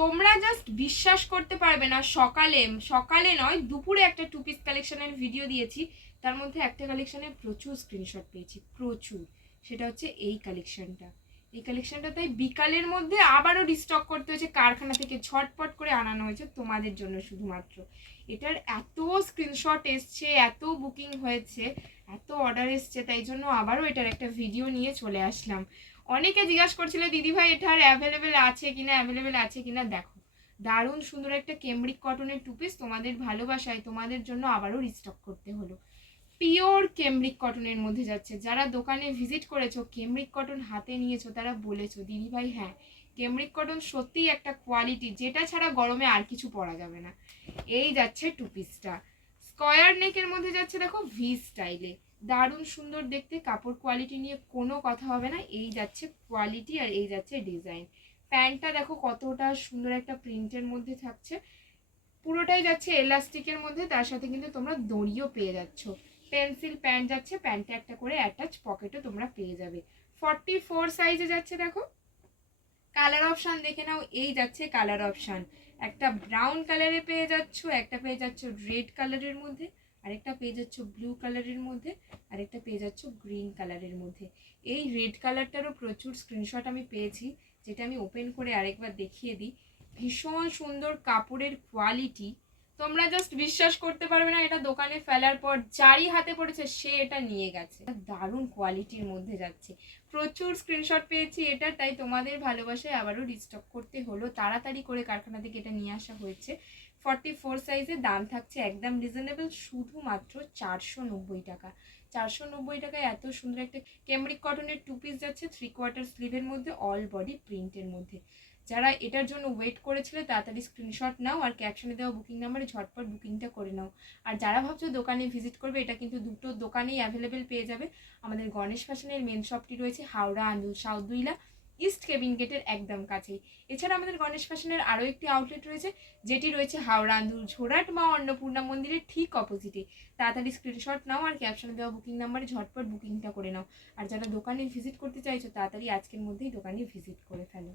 তোমরা জাস্ট বিশ্বাস করতে পারবে না, সকালে সকালে নয় দুপুরে একটা টু পিস কালেকশনের ভিডিও দিয়েছি, তার মধ্যে একটা কালেকশনে প্রচুর স্ক্রিনশট পেয়েছি, প্রচুর। সেটা হচ্ছে এই কালেকশনটা। এই কালেকশনটা তাই বিকালের মধ্যে আবারও রিস্টক করতে হয়েছে, কারখানা থেকে ঝটপট করে আনানো হয়েছে তোমাদের জন্য শুধুমাত্র। এটার এত স্ক্রিনশট এসছে, এত বুকিং হয়েছে, এত অর্ডার এসছে, তাই জন্য আবারও এটার একটা ভিডিও নিয়ে চলে আসলাম। অনেকে জিজ্ঞাসা করছিল দিদিভাই এটার অ্যাভেলেবেল আছে কিনা। দেখো, দারুণ সুন্দর একটা কেমব্রিক কটনের টু পিস, তোমাদের ভালোবাসায় তোমাদের জন্য আবারও রিস্টক করতে হলো। পিওর কেমব্রিক কটনের মধ্যে যাচ্ছে। যারা দোকানে ভিজিট করেছো, কেমব্রিক কটন হাতে নিয়েছো, তারা বলেছো দিদিভাই হ্যাঁ, কেমব্রিক কটন সত্যিই একটা কোয়ালিটি, যেটা ছাড়া গরমে আর কিছু পরা যাবে না। এই যাচ্ছে টু পিসটা, স্কয়ার নেকের মধ্যে যাচ্ছে দেখো ভি স্টাইলে, দারুণ সুন্দর দেখতে, কাপড় কোয়ালিটি নিয়ে কোনো কথা হবে না। এই যাচ্ছে কোয়ালিটি আর এই যাচ্ছে ডিজাইন। প্যান্টটা দেখো কতটা সুন্দর একটা প্রিন্টের মধ্যে থাকছে, পুরোটাই যাচ্ছে এলাস্টিকের মধ্যে, তার সাথে কিন্তু তোমরা দড়িও পেয়ে যাচ্ছ। পেন্সিল প্যান্ট যাচ্ছে, প্যান্টে একটা করে অ্যাটাচ পকেটও তোমরা পেয়ে যাবে। 44 সাইজে যাচ্ছে দেখো। কালার অপশান দেখে নাও, এই যাচ্ছে কালার অপশান। একটা ব্রাউন কালারে পেয়ে যাচ্ছ, একটা পেয়ে যাচ্ছ রেড কালারের মধ্যে, আরেকটা পেয়ে যাচ্ছ ব্লু কালারের মধ্যে, আরেকটা পেয়ে যাচ্ছ গ্রিন কালারের মধ্যে। এই রেড কালারটারও প্রচুর স্ক্রিনশট আমি পেয়েছি, যেটা আমি ওপেন করে আরেকবার দেখিয়ে দিই। ভীষণ সুন্দর কাপড়ের কোয়ালিটি, তোমরা জাস্ট বিশ্বাস করতে পারবে না, এটা দোকানে ফেলার পর যারই হাতে পড়েছে সে এটা নিয়ে গেছে। দারুণ কোয়ালিটির মধ্যে যাচ্ছে, প্রচুর স্ক্রিনশট পেয়েছি এটা, তাই তোমাদের ভালোবাসায় আবারও রিস্টক করতে হলো, তাড়াতাড়ি করে কারখানা থেকে এটা নিয়ে আসা হয়েছে। 44 সাইজে, দাম থাকছে একদম রিজনেবল, শুধুমাত্র 490 টাকা। 490 টাকায় এত সুন্দর একটা কেমব্রিক কটনের টু পিস যাচ্ছে, 3/4 স্লিভের মধ্যে, অল বডি প্রিন্টের মধ্যে। যারা এটার জন্য ওয়েট করেছিলে তাড়াতাড়ি স্ক্রিনশট নাও, আর ক্যাপশনে দেওয়া বুকিং নাম্বারে ঝটপট বুকিংটা করে নাও। আর যারা ভাবছো দোকানে ভিজিট করবে, এটা কিন্তু দুটো দোকানেই অ্যাভেলেবেল পেয়ে যাবে। আমাদের গণেশ ফ্যাশনের মেন শপটি রয়েছে Howrah Andul south Duila, east cabin গেটের একদম কাছেই। এছাড়া আমাদের গণেশ ফ্যাশনের আরও একটি আউটলেট রয়েছে, যেটি রয়েছে হাওড়া আন্দুল ঝোড়াট মা অন্নপূর্ণা মন্দিরের ঠিক অপোজিটে। তাড়াতাড়ি স্ক্রিনশট নাও আর ক্যাপশনে দেওয়া বুকিং নাম্বারে ঝটপট বুকিংটা করে নাও। আর যারা দোকানে ভিজিট করতে চাইছো, তাড়াতাড়ি আজকের মধ্যেই দোকানে ভিজিট করে ফেলো।